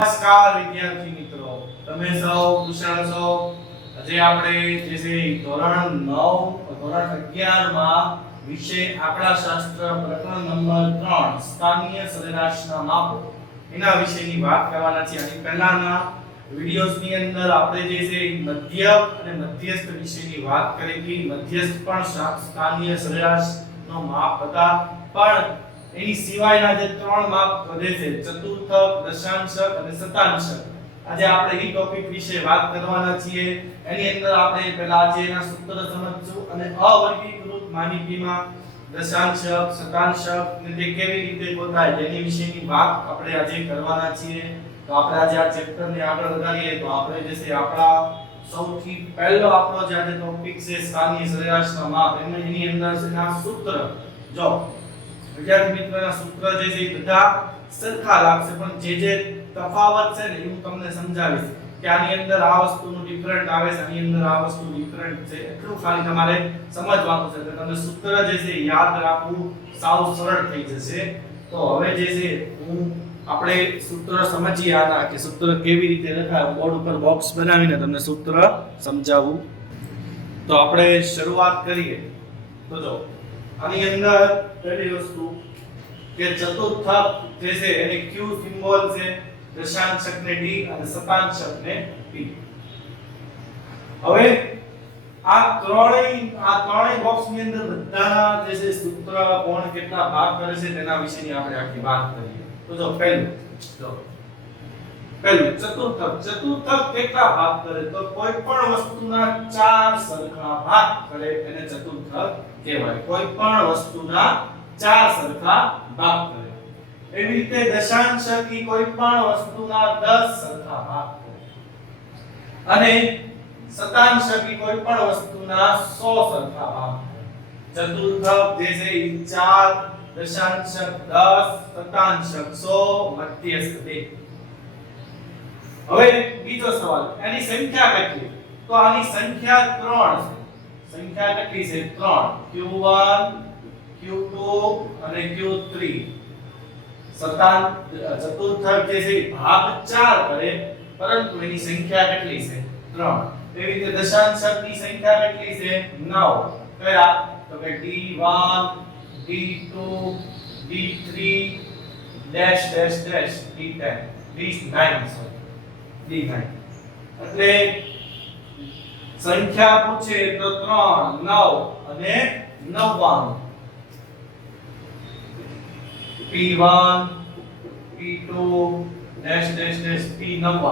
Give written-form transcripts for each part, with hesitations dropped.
નમસ્કાર વિદ્યાર્થી મિત્રો, તમે સૌ કુશળ છો? આજે આપણે જે છે ધોરણ 9 ધોરણ 11 માં વિષય આંકડાશાસ્ત્ર પ્રકરણ નંબર 3 સ્થાનીય સરેરાશના માપો એના વિશેની વાત કરવાના છે. અને પહેલાના વિડિયોઝ ની અંદર આપણે જે છે મધ્ય અને મધ્યસ્થ વિશેની વાત કરી હતી. મધ્યસ્થ પણ સ્થાનીય સરેરાશનો માપ હતા, પણ એની સિવાયના જે ત્રણ માપ વધે છે ચતુર્થક, દશાંશક અને શતાંશક. આજે આપણે એ ટોપિક વિશે વાત કરવાના છીએ. એની અંદર આપણે પહેલા આજે એના સૂત્ર સમજશું અને અવર્ગીકૃત માહિતીમાં દશાંશક, શતાંશક ને તે કેવી રીતે ગોતાય તેની વિશેની વાત આપણે આજે કરવાના છીએ. તો આપણે આજે આ ચેપ્ટર ને આગળ વધારીએ તો આપણે જે છે આપણા સૌથી પહેલો આપણો જે આજે ટોપિક છે સ્થાનીય સરેરાશના માપ, એની અંદર છે ના સૂત્ર. જો વિદ્યાર્થી મિત્રોના સૂત્ર જે છે બધા સરખા લાગશે, પણ જે તફાવત છે ને હું તમને સમજાવીશ કે આની અંદર આ વસ્તુનું ડિફરન્ટ આવે છે, આની અંદર આ વસ્તુ ડિફરન્ટ છે. એટલું ખાલી તમારે સમજવાનું છે. તમને સૂત્ર જે છે યાદ રાખવું સાવ સરળ થઈ જશે. તો હવે જે છે આપણે સૂત્ર સમજીએ આના કે સૂત્ર કેવી રીતે લખાય. બોર્ડ ઉપર બોક્સ બનાવીને તમને સૂત્ર સમજાવું. તો આપણે શરૂઆત કરીએ. તો જો આની અંદર પહેલી વસ્તુ કે ચતુર્થક જે છે એને Q સિમ્બોલ છે, દશાંશક ને D અને શતાંશક ને P. હવે આ ત્રણેય બોક્સ ની અંદર બધાના જે છે સૂત્ર કોણ કેટલા ભાગ કરે છે તેના વિશેની આપણે આખી વાત કરીએ. તો જો પહેલું ચતુર્થક કેટલા ભાગ કરે? તો કોઈ પણ વસ્તુના ચાર સરખા ભાગ કરે એને ચતુર્થક કહેવાય. કોઈ પણ વસ્તુના ચાર સરખા ભાગ કરે. એવી રીતે દશાંશક કોઈ પણ વસ્તુના 10 સરખા ભાગ કરે. અને શતાંશક કોઈ પણ વસ્તુના 100 સરખા ભાગ કરે. ચતુર્થક જે છે એ 4, દશાંશક 10, શતાંશક 100, મધ્યસ્થ 2. હવે બીજો સવાલ, એની સંખ્યા કેટલી? તો આની સંખ્યા 3 છે. સંખ્યા કેટલી છે? 3. Q1, Q2 અને Q3. ચતુર્થક જે છે ભાગ 4 કરે, પરંતુ એની સંખ્યા કેટલી છે? 3. એવી રીતે દશાંશકની સંખ્યા કેટલી છે? 9. કયા? તો કે D1, D2, D3 dash dash dash D10, D9 sorry D9. એટલે સંખ્યા પૂછે તો 3, 9 અને 99. P1, P2 dash dash dash P99.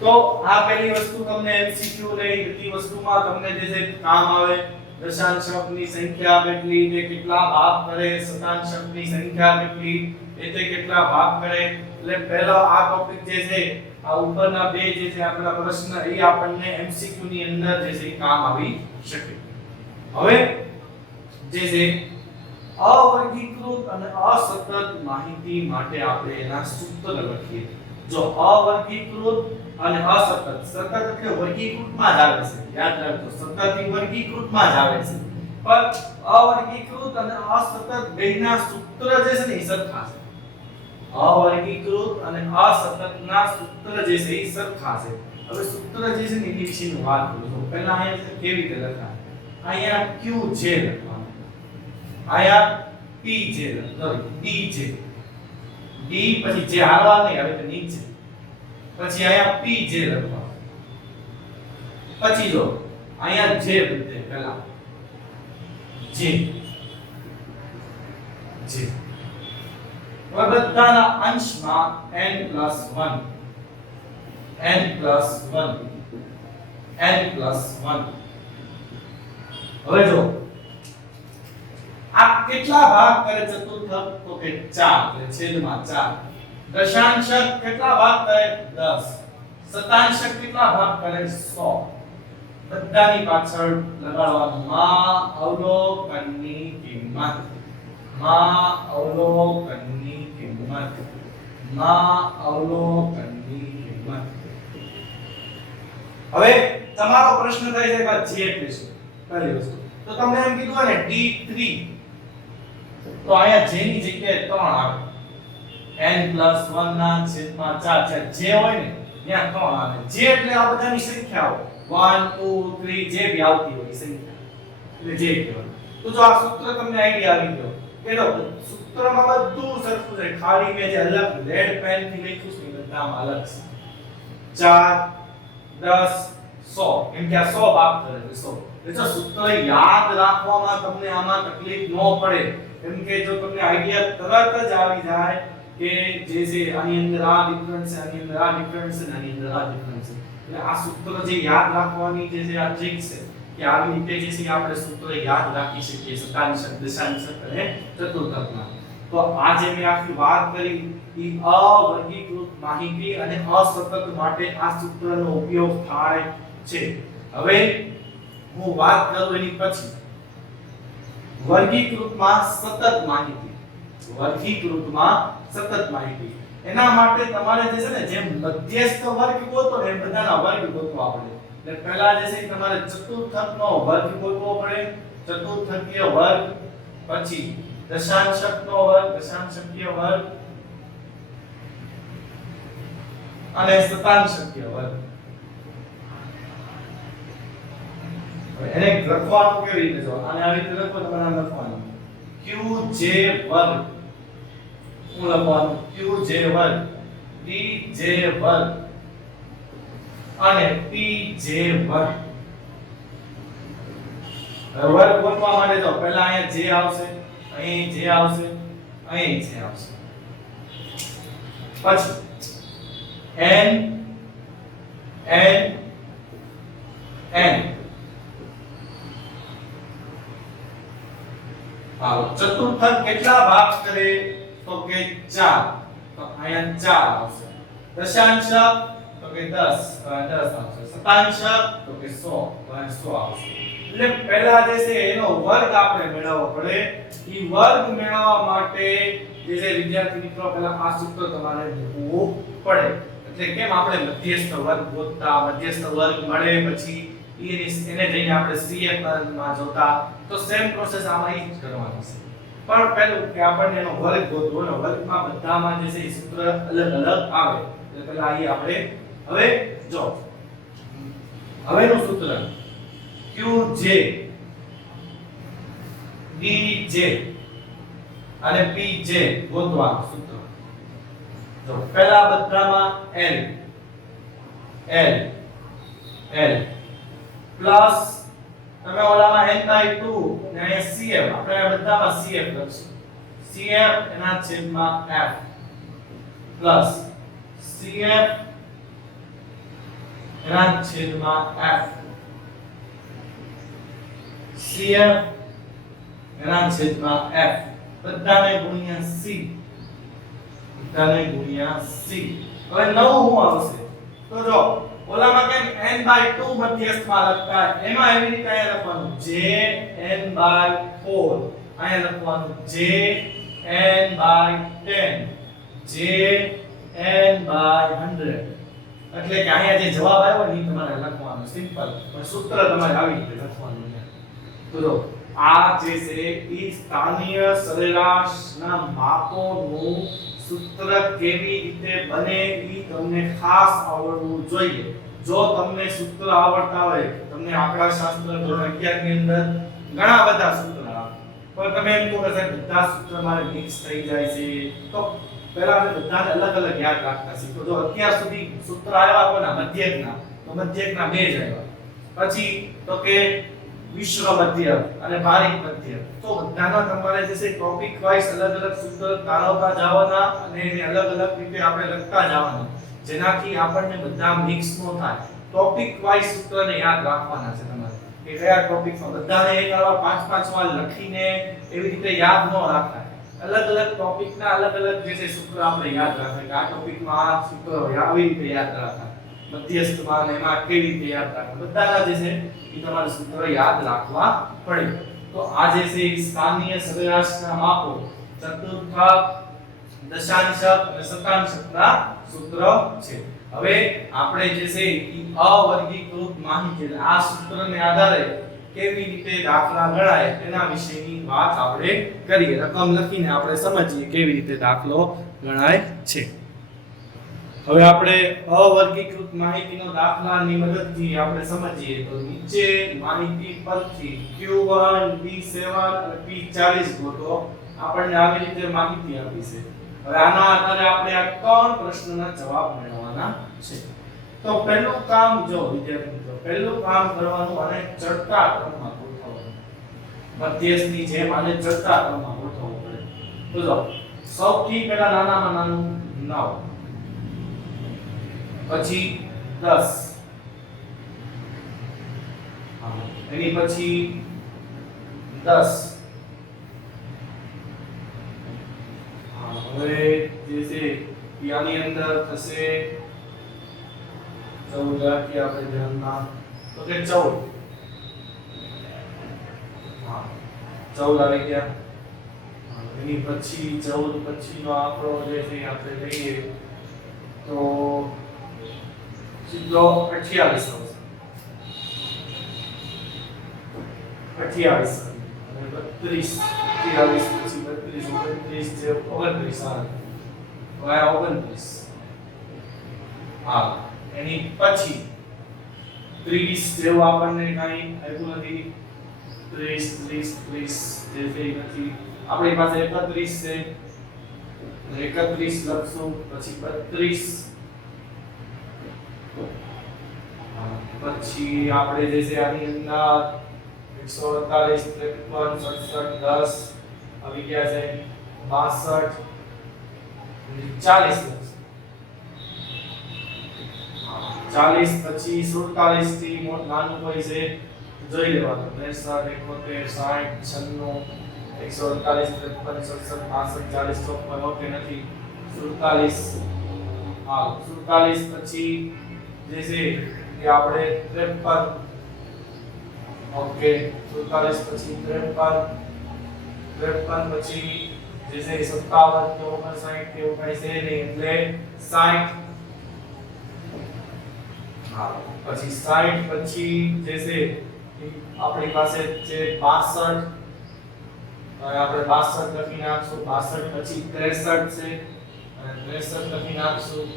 તો આ પહેલી વસ્તુ તમને MCQ ને એ બધી વસ્તુમાં તમને જે છે કામ આવે. દશાંશકની સંખ્યા કેટલી, તે કેટલા ભાગ કરે, શતાંશકની સંખ્યા કેટલી, તે કેટલા ભાગ કરે. એટલે પહેલો આ ટોપિક જે છે આ ઉપરના બે જે છે આપણા પ્રશ્ન એ આપણને MCQ ની અંદર જે છે કામ આવી શકે. હવે જે છે અવર્ગીકૃત અને અસતત માહિતી માટે આપણે એના સૂત્ર લખીએ. જો અવર્ગીકૃત અને અસતત, સતત એટલે વર્ગીકૃતમાં જ આવે છે, યાદ રાખજો. સતત એ વર્ગીકૃતમાં જ આવે છે, પણ અવર્ગીકૃત અને અસતત બેના સૂત્ર જે છે ને એ સરખા છે. અવર્ગીકૃત અને અસતતના સૂત્ર જે છે એ સરખા છે. હવે સૂત્ર જે છે ને એની વિશેની વાત કરું. પહેલા અહીંયા કેવી રીતે લખાય? અહીંયા Q J લખવાનું, અહીંયા P J લખવાનું, D J, D પછી J હારવા નહીં આવે તો નીચે, પછી અહીંયા P J લખવાનું, પછી જો અહીંયા J બનતે પહેલા J બધાના અંશમાં n+1 હવે જો આ કેટલા ભાગ કરે ચતુર્થક? તો કે 4, એટલે છેદમાં 4. દશાંશક કેટલા ભાગ કરે? 10. શતાંશક કેટલા ભાગ કરે? 100. બધાની પાછળ લગાડવાનું માં અવલોકનની કિંમત, માં અવલોકનની કિંમત, માં અવલોકનની કિંમત. હવે તમારો પ્રશ્ન થાય છે કે J એટલે શું? પહેલી વસ્તુ તો તમને એમ કીધું ને D3, તો અહીંયા J ની જગ્યાએ 3 આવે. n + 1 ના છેદમાં 4 જે હોય ને ત્યાં 3 આવે જે એટલે આ બધાની સંખ્યાઓ 1 2 3 જે બી આવતી હોય એ સંખ્યા એટલે જે કહેવાય તો જો આ સૂત્ર તમને આઈડિયા આવી ગયો કે જો સૂત્રમાં બધું સરખું છે ખાલી મેં જે અલગ રેડ પેન થી લખ્યું છે એ બધામાં અલગ છે 4 10 100 એમ કે આ 100 ભાગ કરે છે 100 એટલે જો સૂત્ર યાદ રાખવામાં તમને આમાં તકલીફ ન પડે એમ કે જો તમને આઈડિયા તરત જ આવી જાય કે જે છે આની અંદર આ ડિફરન્સ છે આની અંદર આ ડિફરન્સ છે આની અંદર આ ડિફરન્સ છે એટલે આ સૂત્ર જે યાદ રાખવાની જે છે આ ટ્રિક છે કે આવી રીતે જે છે આપણે સૂત્ર યાદ રાખી શકીએ શતાંશક દશાંશક અને ચતુર્થકના તો આ જે મેં આખી વાત કરી એ અવર્ગીકૃત માહિતી અને અસતત માટે આ સૂત્રનો ઉપયોગ થાય છે હવે હું વાત કરું એની પછી વર્ગીકૃતમાં સતત માહિતી એના માટે તમારે જે છે ને જેમ મધ્યસ્થ વર્ગ ગોતો ને એ બધાના વર્ગ ગોતવા પડે એટલે પહેલા જે છે તમારે ચતુર્થકનો વર્ગ ગોતવો પડે ચતુર્થકીય વર્ગ પછી દશાંશકનો વર્ગ દશાંશકીય વર્ગ અને શતાંશકીય વર્ગ એને લખવાનું કેવી રીતે જો આને આવી રીતે લખો તમારે આમ લખવાનું qj વર્ગ હું લખવાનું qj વર્ગ dj વર્ગ અને pj વર્ગ વર્ગ ગોતવા માટે જો પહેલા અહીંયા j આવશે અહીં j આવશે અહીં j આવશે પછી n હાલો ચતુર્થક કેટલા ભાગ કરે તો કે 4 તો અહીંયા 4 આવશે દશાંશક તો કે 10 આવશે શતાંશક તો કે 100 તો અહીંયા 100 આવશે એટલે પહેલા જે છે એનો વર્ગ આપણે મેળવવો પડે ઈ વર્ગ મેળવવા માટે જે છે વિદ્યાર્થી મિત્રો પહેલા આ સૂત્ર તમારે મૂકવું પડે એટલે કેમ આપણે મધ્યસ્થ વર્ગ ગોતતા મધ્યસ્થ વર્ગ મળે પછી એને જઈને આપણે CF માં જોતા તો સેમ પ્રોસેસ આમાં ઈ જ કરવાની છે પણ પહેલું કે આપણને એનો વર્ગ ગોતવો ને વર્ગમાં બધામાં જે છે ઈ સૂત્ર અલગ અલગ આવે એટલે પહેલા અહીં આપણે હવે જો હવેનું સૂત્ર qj dj અને pj ગોતવાનું સૂત્ર જો પહેલા બધામાં l પ્લસ તમે ઓલામાં n/2 અને અહીંયા cf આપણે બધામાં cf લખશું cf એના છેદમાં f પ્લસ cf એના છેદમાં f cf એના છેદમાં f બધાને ગુણ્યા c હવે નવું શું આવશે તો જો ઓલામાં કેમ n/2 મધ્યસ્થમાં લખતા એમાં એવી રીતે અહીંયા લખવાનું j n/4 અહીંયા લખવાનું j n/10 j n/100 એટલે કે અહીંયા જે જવાબ આવ્યો ને એ તમારે લખવાનો સિમ્પલ પણ સૂત્ર તમારે આવી રીતે લખવાનું છે તો જો આ જે છે ઈ સ્થાનિય સરેરાશના માપોનું સૂત્ર કેવી રીતે બને ઈ તમને ખાસ આવડવું જોઈએ જો તમને સૂત્ર આવડતા હોય તમને આંકડાશાસ્ત્ર ધોરણ 11 ની અંદર ઘણા બધા સૂત્ર આવે પણ તમે એમ કહો કે સાહેબ બધા સૂત્ર મારે મિક્સ થઈ જાય છે તો પહેલા આપણે બધાને અલગ અલગ યાદ રાખતા શીખો જો અત્યાર સુધી સૂત્ર આવ્યા કોના મધ્યકના તો મધ્યકના બે જ આવ્યા પછી તો કે વિશ્વ મધ્ય અને ભારિત મધ્ય તો બધાના તમારે જે છે ટોપિક વાઇઝ અલગ અલગ સૂત્ર તારવતા જવાના અને એને અલગ અલગ રીતે આપણે લખતા જવાના જેનાથી આપણને બધા મિક્સ ન થાય ટોપિક વાઇઝ સૂત્રને યાદ રાખવાના છે તમારે કે કયા ટોપિકમાં બધાને એક આવા 5-5 વાર લખીને એવી રીતે યાદ ન રાખતા અલગ અલગ ટોપિકના અલગ અલગ જે છે સૂત્ર આપણે યાદ રાખવા કે આ ટોપિકમાં આ સૂત્ર આવી રીતે યાદ રાખવા મધ્યસ્થમાં ને એમાં કેવી રીતે યાદ રાખવા બધાના જે છે એ તમારે સૂત્ર યાદ રાખવા પડે તો આ જે છે સ્થાનિય સરેરાશના માપો ચતુર્થક દશાંશક અને શતાંશકના સૂત્ર છે હવે આપણે જે છે એ અવર્ગીકૃત માહિતી આ સૂત્રને આધારે કેવી રીતે દાખલા ગણાય એના વિશેની વાત આપણે કરીએ. રકમ લખીને આપણે સમજીએ કેવી રીતે દાખલો ગણાય છે. હવે આપણે અવર્ગીકૃત માહિતીનો દાખલાની મદદથી આપણે સમજીએ તો નીચે માહિતી પરથી Q1 B7 અને P40 ગોતો. આપણને આવી રીતે માહિતી આપી છે. હવે આના આધારે આપણે આ ત્રણ પ્રશ્નના જવાબ મેળવવાના છે. તો પહેલું કામ જો વિદ્યાર્થી મિત્રો પહેલું કામ કરવાનું અને ચડતા ક્રમમાં ગોઠવવાનું. મધ્યસ્થની જેમ આને ચડતા ક્રમમાં ગોઠવવું પડે. તો જો સૌથી પહેલા નાનામાં નાનું 9 પછી 10 એની પછી 10 હવે જે છે આની અંદર થશે 14 રાખીએ આપણે ધ્યાનમાં તો કે 14 14 આવી ગયા. એની પછી 14 પછીનો આંકડો જે છે આપણે લઈએ તો સીધો 48 આવશે. 28 અને 32 પછી 32 જે 29 આવે વાય 29 એની પછી 30 જેવું આપણને કાંઈ આવ્યું નથી. 30 જે છે નથી આપણી પાસે 31 છે 31 લખશું પછી 32 પછી આપણે જે છે આની અંદર 148 53 67 10 આવી ગયા છે 62 40 40 પછી 47 થી નાનું કોઈ છે જોઈ લેવાનું 63 71 60 96 148 53 67 62 40 54 ઓકે નથી 47 47 પછી જે છે એ આપણે 53 ઓકે 47 પછી 53 પછી જે છે 57 તો 59 એવું કઈ છે નહીં એટલે 60 પછી 60 પછી જે છે આપણી પાસે છે 62 આપણે 62 લખી નાખશું 62 પછી 63 છે અને 63 લખી નાખશું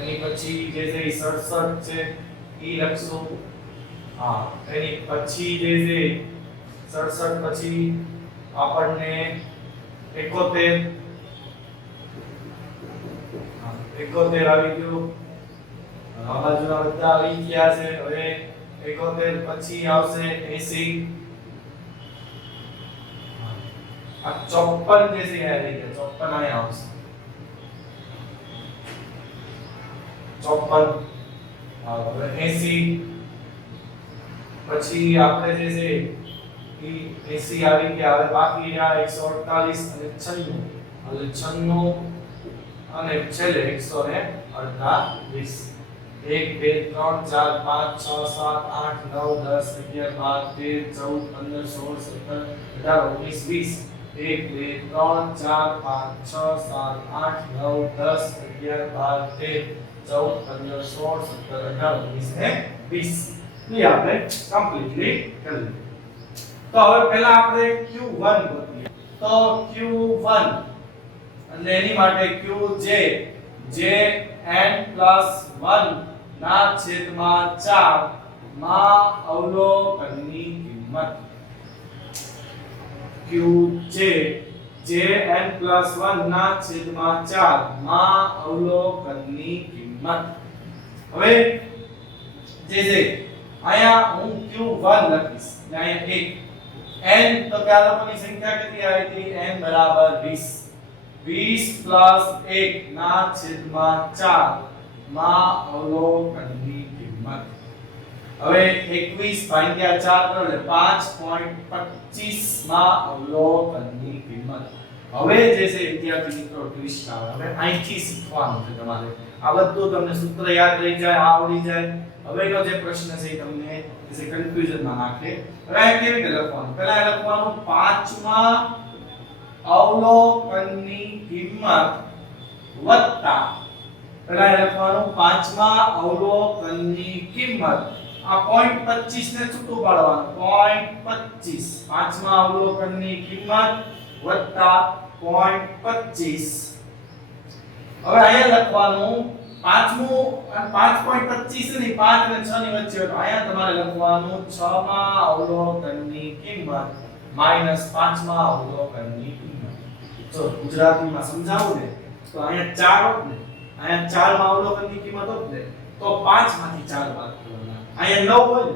એની પછી જે છે 67 છે ઈ લખશું એની પછી જે છે 67 પછી આપણને 71 આવી ગયું. આ બાજુના બધા આવી ગયા છે. હવે 71 પછી આવશે 80 આ 54 જે છે આ આવી ગયા 54 અહીં આવશે 54 હવે 80 પછી આપણે જે છે ઈ 80 આવી ગયા. હવે બાકી રહ્યા 148 અને 96 હવે 96 અને છેલ્લે 128 1 2 3 4 5 6 7 8 9 10 11 12 13 14 15 16 17 18 19 20 1 2 3 4 5 6 7 8 9 10 11 12 13 14 15 16 17 18 19 20 ને આપણે કમ્પ્લીટલી કરી. તો હવે પહેલા આપણે Q1 ગોતીએ. તો Q1 અને એની માટે Qj Jn+1 ના છેદમાં 4 માં અવલોકનની કિંમત Qj Jn+1 ના છેદમાં 4 માં અવલોકનની કિંમત. હવે જે છે આયા હું Q1 લખીશ અને આયા 1 n તો કે આ લોકોની સંખ્યા કેટલી આવી હતી n બરાબર 20 20 + 1 ના છેદમાં 4 માં અવલોકનની કિંમત. હવે 21 ભાગ્યા 4 કરો એટલે 5.25 માં અવલોકનની કિંમત. હવે જે છે વિદ્યાર્થી મિત્રો ટ્વિસ્ટ આવે. હવે અહીંથી શીખવાનું છે તમારે. આ બધું તમને સૂત્ર યાદ રહી જાય, આવડી જાય. હવેનો જે પ્રશ્ન છે એ તમને જે કન્ફ્યુઝનમાં નાખે. હવે આ કેવી રીતે લખવાનું? પહેલા લખવાનું 5માં અવલોકનની કિંમત વત્તા પહેલા લખવાનું 5માં અવલોકનની કિંમત આ 0.25 ને છૂટું પાડવાનું 0.25 પાંચમા અવલોકનની કિંમત વત્તા 0.25 હવે અહીંયા લખવાનું પાંચમું અને 5.25 ની 5 અને 6 ની વચ્ચે તો અહીંયા તમારે લખવાનું 6 માં અવલોકનની કિંમત માઈનસ 5 માં અવલોકનની કિંમત. જો ગુજરાતીમાં સમજાવું ને તો અહીંયા 4 હોત ને અહીંયા 4 માં અવલોકનની કિંમત હોત ને તો 5 માંથી 4 બાદ કરવાના. અહીંયા 9 હોય ને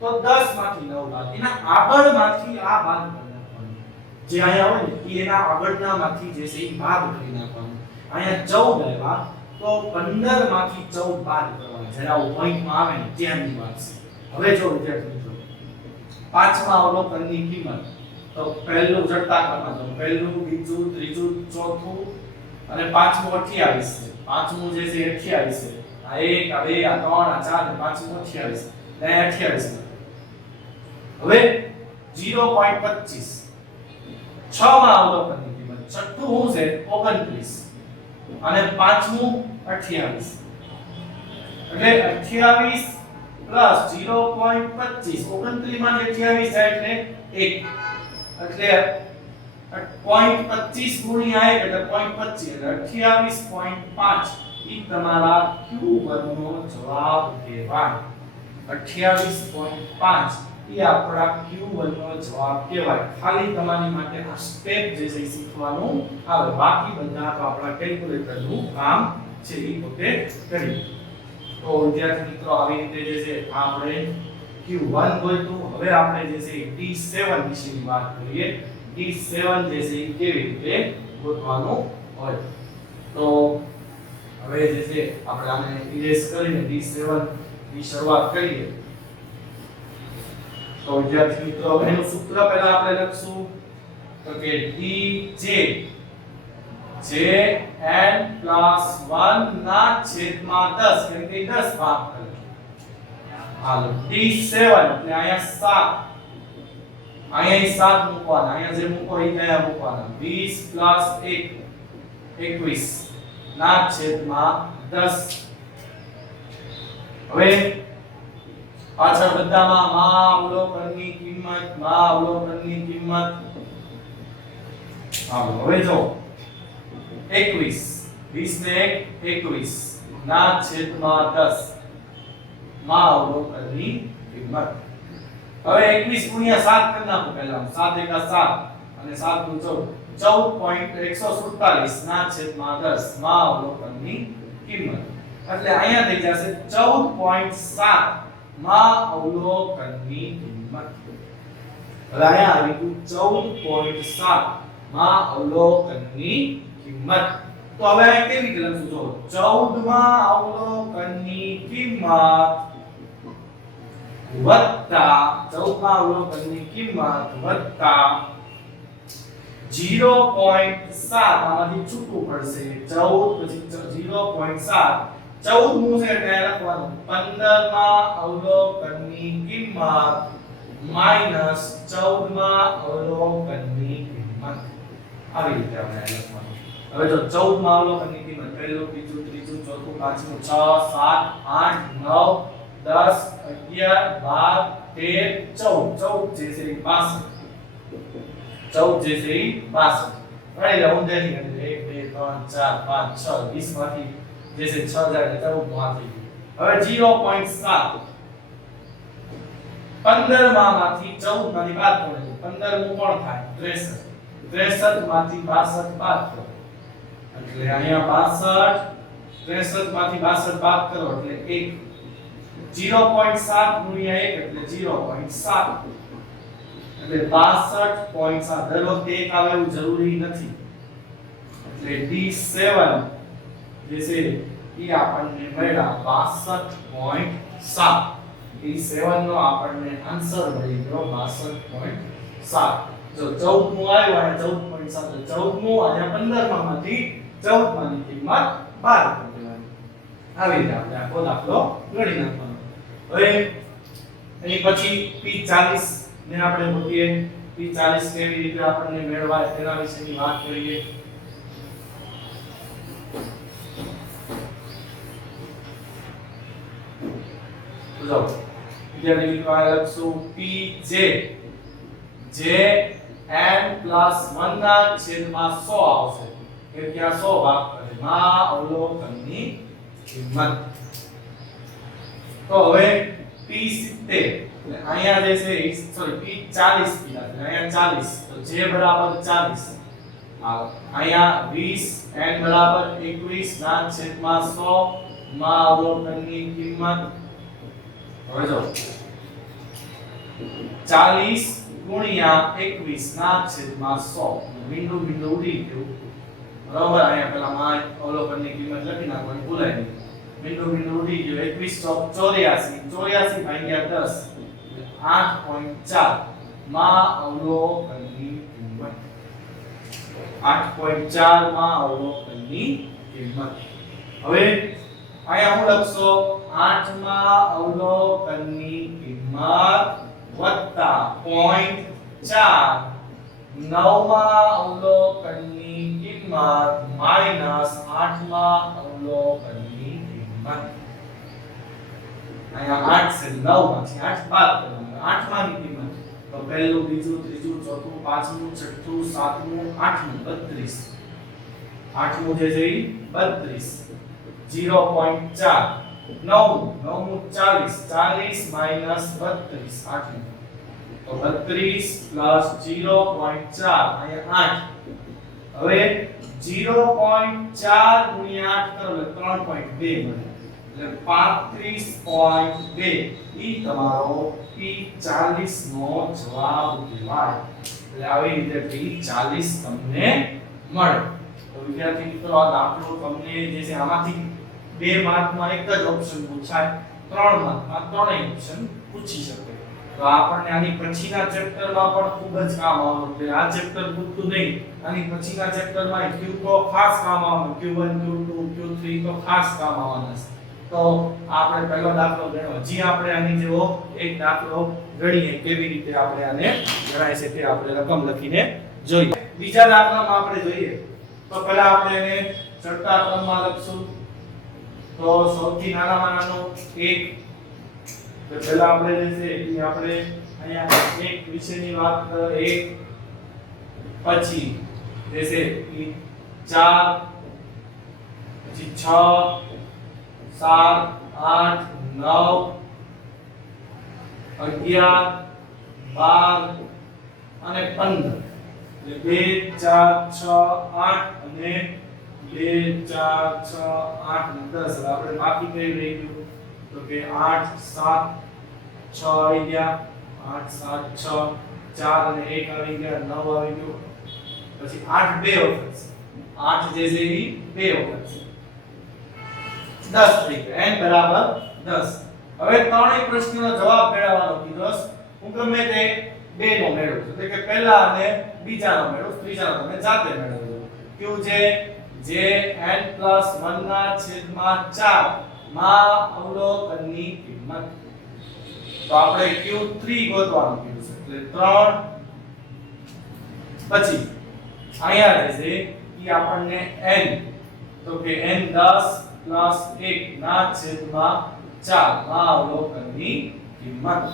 તો 10 માંથી 9 બાદ એના આગળમાંથી આ બાદ કરી નાખવાનું. જે અહીંયા હોય ને એના આગળનામાંથી જે છે એ બાદ કરી નાખવાનું. અહીંયા 14 આવ્યા તો 15 માંથી 14 બાદ કરવાના. જરા પોઈન્ટમાં આવે ને ત્યાંની વાત છે. હવે જો વિદ્યાર્થી મિત્રો પાંચમા અવલોકનની કિંમત તો પહેલું જડતા કરવાનું પહેલું બીજું ત્રીજું ચોથું અને પાંચમું 28 છે. પાંચમું જે છે 28 છે. આ 1 આ 2 આ 3 આ 4 અને પાંચમું 28 એટલે 28 હવે 0.25 છમાં અવલોકનની કિંમત છઠ્ઠું શું છે 29 અને પાંચમું 28 એટલે 28 પ્લસ 0.25 29 માંથી 28 જાય એટલે 1 એટલે 0.25 ગુણ્યા 1 એટલે 0.25 એટલે 28.5 ઈ તમારા Q1 નો જવાબ કહેવાય. 28.5 ઈ આપણા Q1 નો જવાબ કહેવાય. ખાલી તમારી માટે આ સ્ટેપ જે છે શીખવાનું આવે. બાકી બધા તો આપણા કેલ્ક્યુલેટર નું કામ છે ઈ પોતે કરી. તો વિદ્યાર્થી મિત્રો આવી રીતે જે છે આપણે Q1 ગોતું. હવે આપણે જે છે D7 વિશેની વાત કરીએ. D7 જે છે એ કેવી રીતે ગોતવાનું હોય. તો હવે જે છે આપણે આને ઇરેઝ કરીને D7 ની શરૂઆત કરીએ. તો વિદ્યાર્થી મિત્રો એનું સૂત્ર પહેલા આપણે લખશું તો કે dj jn+1 ના છેદમાં 10 કેમ કે 10 ભાગ કરે. હાલો D7 એટલે અહીંયા 7 અહીંયા 7 મૂકવાના. અહીંયા જે મૂકો એ કયા મૂકવાના 20 + 1 21 ના છેદમાં 10. હવે પાછળ બધામાં માં અવલોકનની કિંમત હાલો હવે જો 21 20 ને 1 21 ના છેદમાં 10 માં અવલોકનની કિંમત. હવે 21 ગુણ્યા 7 કરી નાખો પહેલા 7 * 7 અને 7 * 14 ના છેદમાં 10 માં અવલોકનની કિંમત. એટલે અહીંયા થઈ જશે 14.7 માં અવલોકનની કિંમત. હવે અહીંયા આવી ગયું 14.7 માં અવલોકનની કિંમત. તો હવે આ કેવી રીતે લખશું જો 14 માં અવલોકનની કિંમત વત્તા 14 માં અવલોકનની કિંમત વત્તા 0.7 આમાંથી છૂટું પડશે 14 પછી 0.7 14 નું છે એટલે લખવાનું 15 માં અવલોકનની કિંમત માઈનસ 14 માં અવલોકનની કિંમત. આવી રીતે આપણે લખવાનું. હવે જો 14 માં અવલોકનની કિંમત પહેલું બીજું ત્રીજું ચોથું પાંચમું 6 7 8 9 10 11 12 13 14 14 જે છે 62 રાઈટ રાઉન્ડ દેની 1 2 3 4 5 6 20 માંથી જે છે 6 જાય એટલે 14 માં થઈ ગયું. હવે 0.7 15 માંથી 14 માંથી બાદ કરો. 15 નું કોણ થાય 63 માંથી 62 બાદ કરો એટલે અહીંયા 62 63 માંથી 62 બાદ કરો એટલે 1 0.7 ગુણ્યા 1 એટલે 0.7 એટલે 62.7 દર વખતે 1 આવે એવું જરૂરી નથી. એટલે D7 જે છે એ આપણને મળ્યા 62.7. D7 નો આપણને આન્સર મળી ગયો 62.7. જો 14 નું આવ્યું અને 14.7 14 નું અને 15 માંથી 14 માંની કિંમત બાદ કરી દેવાની. આવી રીતે આપણે આખો દાખલો ગણી નાખવાનો. હવે એની પછી P40 ને આપણે ગોતીએ. P40 કેવી રીતે આપણને મેળવાય તેના વિશેની વાત કરીએ. જો વિદ્યાર્થી મિત્રો આ લખશું pj જે n + 1 ના છેદમાં 100 આવશે કે ત્યાં 100 ભાગ કરે માં અવલોકનની કિંમત. તો હવે p70 એટલે અહીંયા જે છે સોરી p40 કીધા છે અહીંયા 40 તો j બરાબર 40 અહીંયા 20 n બરાબર 21 ના છેદમાં 100 માં અવલોકનની કિંમત. હવે જો 40 ગુણ્યા 21 ના છેદમાં 100 બિંદુ બિંદુ ઉડી ગયું બરાબર. અહીંયા પેલા માં અવલોકનની કિંમત લખી નાખવાની ભૂલાય નહીં. બિંદુ બિંદુ ઉડી ગયું 21 84 ભાગ્યા 10 8.4 માં અવલોકનની કિંમત. 8.4 માં અવલોકનની કિંમત. હવે અહીંયા હું લખશો 8 માં અવલોકનની કિંમત વત્તા 0.4 9 માં અવલોકનની કિંમત માઈનસ 8 માં અવલોકનની કિંમત. અહીંયા 8 છે 9 માંથી 8 બાદ કરવાનું 8 માંની કિંમત તો પહેલું બીજું ત્રીજું ચોથું પાંચમું છઠ્ઠું સાતમું આઠમું 32 આઠમું જે છે 32 0.4 નવમું 40 માઈનસ 32 આઠમું તો 32 પ્લસ 0.4 અહીંયા 8 હવે 0.4 ગુણ્યા 8 કરો એટલે 3.2 મળે એટલે 35.2 ઈ તમારો p40 નો જવાબ કહેવાય. એટલે આવી રીતે p40 તમને મળે. તો વિદ્યાર્થી મિત્રો આ દાખલો તમને જે છે આમાંથી 2 માર્કમાં એક જ ઓપ્શન પૂછાય 3 માર્કમાં ત્રણેય ઓપ્શન પૂછી શકે. તો આપણને આની પછીના ચેપ્ટરમાં પણ ખૂબ જ કામ આવવાનું છે. આ ચેપ્ટર પૂરતું નહીં આની પછીના ચેપ્ટરમાં Q તો ખાસ કામ આવવાનું Q1 Q2 Q3 તો ખાસ કામ આવવાના છે. તો આપણે પહેલો દાખલો ગણ્યો. હજી આપણે આની જેવો એક દાખલો ગણીએ કેવી રીતે આપણે આને ગણાય છે તે આપણે રકમ લખીને જોઈએ. બીજા દાખલામાં આપણે જોઈએ તો પહેલા આપણે એને ચડતા ક્રમમાં લખશું. તો સૌથી નાનામાં નાનો 1 તો પહેલા આપણે જે છે એ આપણે અહીંયા એક વિશેની વાત 1 પછી જે છે એ 4 પછી 6 7 8 9 11 12 અને 15 એટલે 2 4 6 8 અને 2 4 6 8 અને 10. હવે આપણે બાકી કઈ રહી ગયું તો કે 8 7 6 આવી ગયા 8 7 6 4 અને 1 આવી ગયા 9 આવી ગયું પછી 8 બે વખત 8 જે છે એ બે વખત છે 10 થઈ ગયો n બરાબર 10. હવે ત્રણેય પ્રશ્નનો જવાબ મેળવવાનો કીધો હું ગમે તે બે નો મેળવું છું એટલે કે પહેલા અને બીજાનો મેળવું ત્રીજાનો તમે જાતે મેળવજો. q જે n + 1 ના છેદમાં 4 માં અવલોકનની કિંમત. તો આપણે q3 ગોતવાનું કીધું છે એટલે 3 પછી અહીંયા રહેશે ઈ આપણને n તો કે n 10 પ્લસ 1 ના છેદમાં 4 માં અવલોકનની કિંમત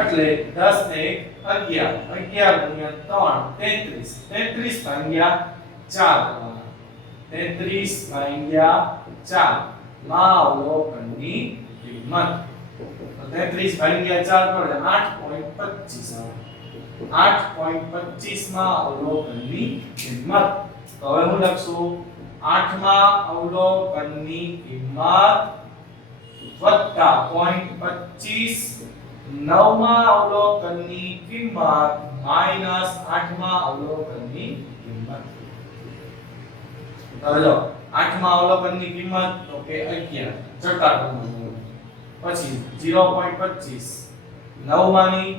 એટલે 10 ને 11 ગુણ્યા 3 33 ભાગ્યા 4 33 ભાગ્યા 4 માં અવલોકનની કિંમત 33 ભાગ્યા 4 એટલે 8.25 8.25 માં અવલોકનની કિંમત. તો હવે હું લખશું 8 માં અવલોકનની કિંમત વત્તા 0.25 9 માં અવલોકનની કિંમત માઈનસ 8 માં અવલોકનની કિંમત. હવે જો 8 માં અવલોકનની કિંમત તો કે 11 ચોથા ક્રમમાં પછી 0.25 9 માની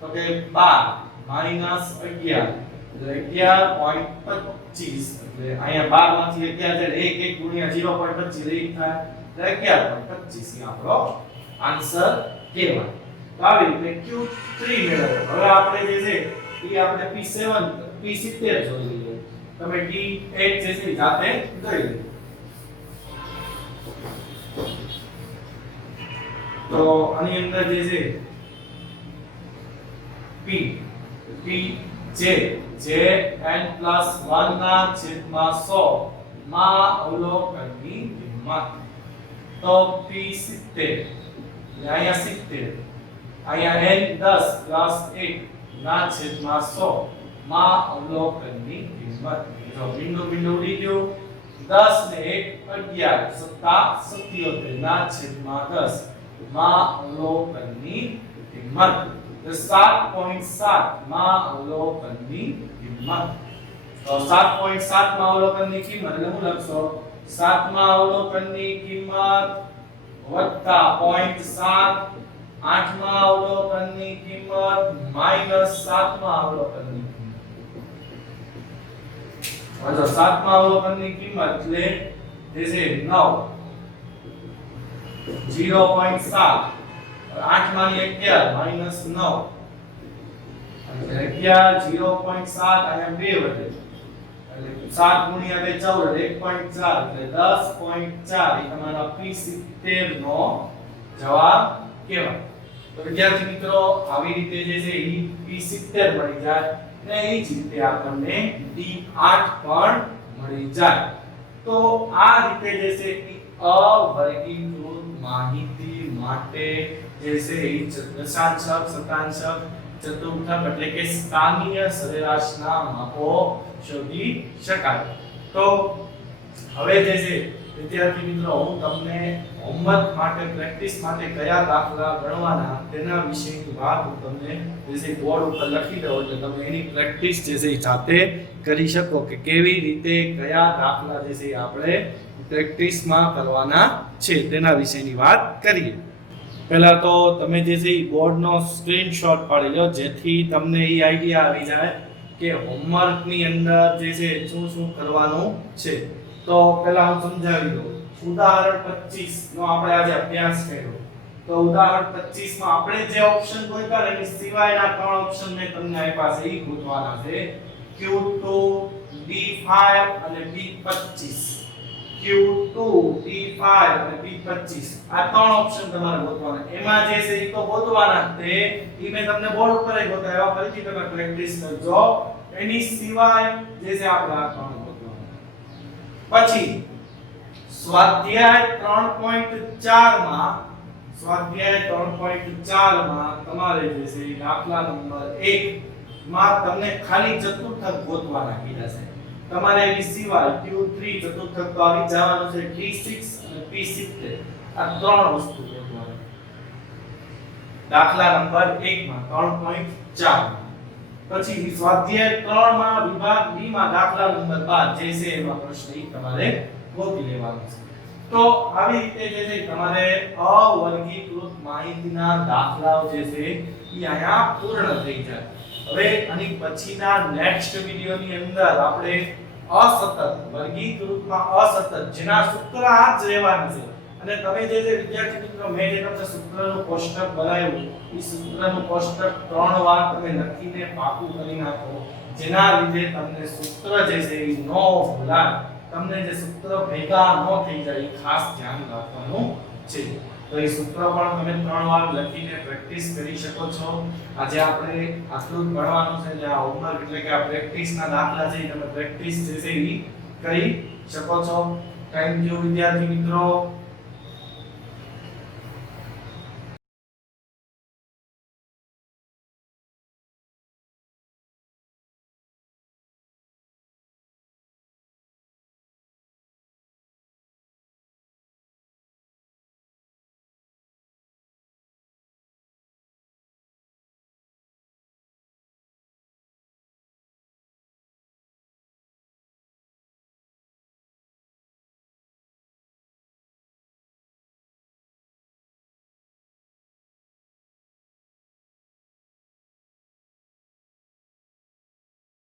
તો કે 12 માઈનસ 11 એટલે 11.25 એટલે અહીંયા 12 માંથી 11 એટલે 1 ગુણ્યા 0.25 થાય એટલે 11.25 આપણો આન્સર કહેવાય. તો આવી રીતે Q3 મેળવ્યો. હવે આપણે જે છે એ આપણે P70 જોઈ લઈએ. તમે D8 જે છે જાતે જોઈ લો. તો આની અંદર જે છે p p જે n + 1 ના છેદમાં 100 માં અવલોકનની કિંમત તો p 70 અહીંયા 70 અહીંયા n 10 + 1 ના છેદમાં 100 માં અવલોકનની કિંમત જો બિંદુ ઉડી ગયું 10 ને 1 11 સત્તા 77 ના છેદમાં 10 માં અવલોકનની કિંમત તો 7.7 માં અવલોકનની કિંમત તો 7.7 માં અવલોકનની કિંમત એટલે હું લખશો 7 માં અવલોકનની કિંમત વત્તા 0.7 8 માં અવલોકનની કિંમત માઈનસ 7 માં અવલોકનની કિંમત તો 7 માં અવલોકનની કિંમત એટલે જે છે 9 0.7 8 માંની 11 માઈનસ 9 અને 11 0.7 અને 2 વધે એટલે 7 ગુણ્યા 2 14 એટલે 1.4 એટલે 10.4 એ તમારા P70 નો જવાબ કહેવાય તો વિદ્યાર્થી મિત્રો આવી રીતે જે છે એ P70 મળી જાય ને એ જ રીતે આપણને D8 પણ મળી જાય તો આ રીતે જે છે એ અવર્ગીકૃત માહિતી માટે જે છે એ દશાંશક શતાંશક ચતુર્થક એટલે કે સ્થાનીય સરેરાશના માપો શોધી શકાય તો હવે જે છે વિદ્યાર્થી મિત્રો હું તમને હોમવર્ક માટે પ્રેક્ટિસ માટે કયા દાખલા ગણવાના તેના વિશેની વાત હું તમને જે છે બોર્ડ ઉપર લખી દઉં એટલે તમે એની પ્રેક્ટિસ જે છે એ જાતે કરી શકો કે કેવી રીતે કયા દાખલા જે છે આપણે પ્રેક્ટિસમાં કરવાના છે તેના વિશેની વાત કરીએ પહેલા તો તમે જે છે બોર્ડનો સ્ક્રીનશોટ પાડી લો જેથી તમને એ આઈડિયા આવી જાય કે હોમવર્કની અંદર જે છે શું કરવાનું છે તો પહેલા હું સમજાવી દઉં ઉદાહરણ 25 નો આપણે આજે અભ્યાસ કર્યો તો ઉદાહરણ 25 માં આપણે જે ઓપ્શન ગોત્યા એની સિવાયના ત્રણ ઓપ્શન મેં તમને આપ્યા છે એ ગોતવાના છે Q2 D5 અને B25 Q2 D5 અને B25 આ ત્રણ ઓપ્શન તમારે ગોતવાના એમાં જે છે એ તો ગોતવાના તે ઈ મેં તમને બોર્ડ ઉપર જ બતાવ્યા ફરીથી તમે પ્રેક્ટિસ કરજો એની સિવાય જે છે આપણે આ ત્રણ ગોતવાના પછી સ્વાધ્યાય 3.4 માં તમારે જે છે દાખલા નંબર 1 માં તમને ખાલી ચતુર્થક ગોતવાના કીધા છે તમારે એની સિવાય Q3 ચતુર્થક તો આવી જવાનું છે T6 અને P70 આ ત્રણ વસ્તુ ગોતવાની દાખલા નંબર 1 માં 3.4 પછી સ્વાધ્યાય 3 માં વિભાગ B માં દાખલા નંબર 12 જે છે એમાં પ્રશ્ન તમારે ગોતી લેવાનો છે તો આવી રીતે જે છે તમારે અવર્ગીકૃત માહિતીના દાખલાઓ જે છે એ અહીંયા પૂર્ણ થઈ જાય હવે આની પછીના નેક્સ્ટ વિડિયોની અંદર આપણે અસતત વર્ગીકૃતમાં અસતત જેના સૂત્ર આ જ રહેવાના છે અને તમે જે વિદ્યાર્થી મિત્રો મેં જે તમને સૂત્રનું કોષ્ટક બનાવ્યું એ સૂત્રનું કોષ્ટક 3 વાર તમે લખીને પાકું કરી નાખો જેના લીધે તમને સૂત્ર જે છે એ ન ભૂલાય તમને જે સૂત્ર ભેગા ન થઈ જાય એ ખાસ ધ્યાન રાખવાનું છે તો એ સૂત્ર પણ તમે 3 વાર લખીને પ્રેક્ટિસ કરી શકો છો આજે આપણે આટલું જ ભણવાનું છે એટલે આ હોમવર્ક એટલે કે આ પ્રેક્ટિસના દાખલા છે તમે પ્રેક્ટિસ જે છે એ કરી શકો છો થેન્ક યુ વિદ્યાર્થી મિત્રો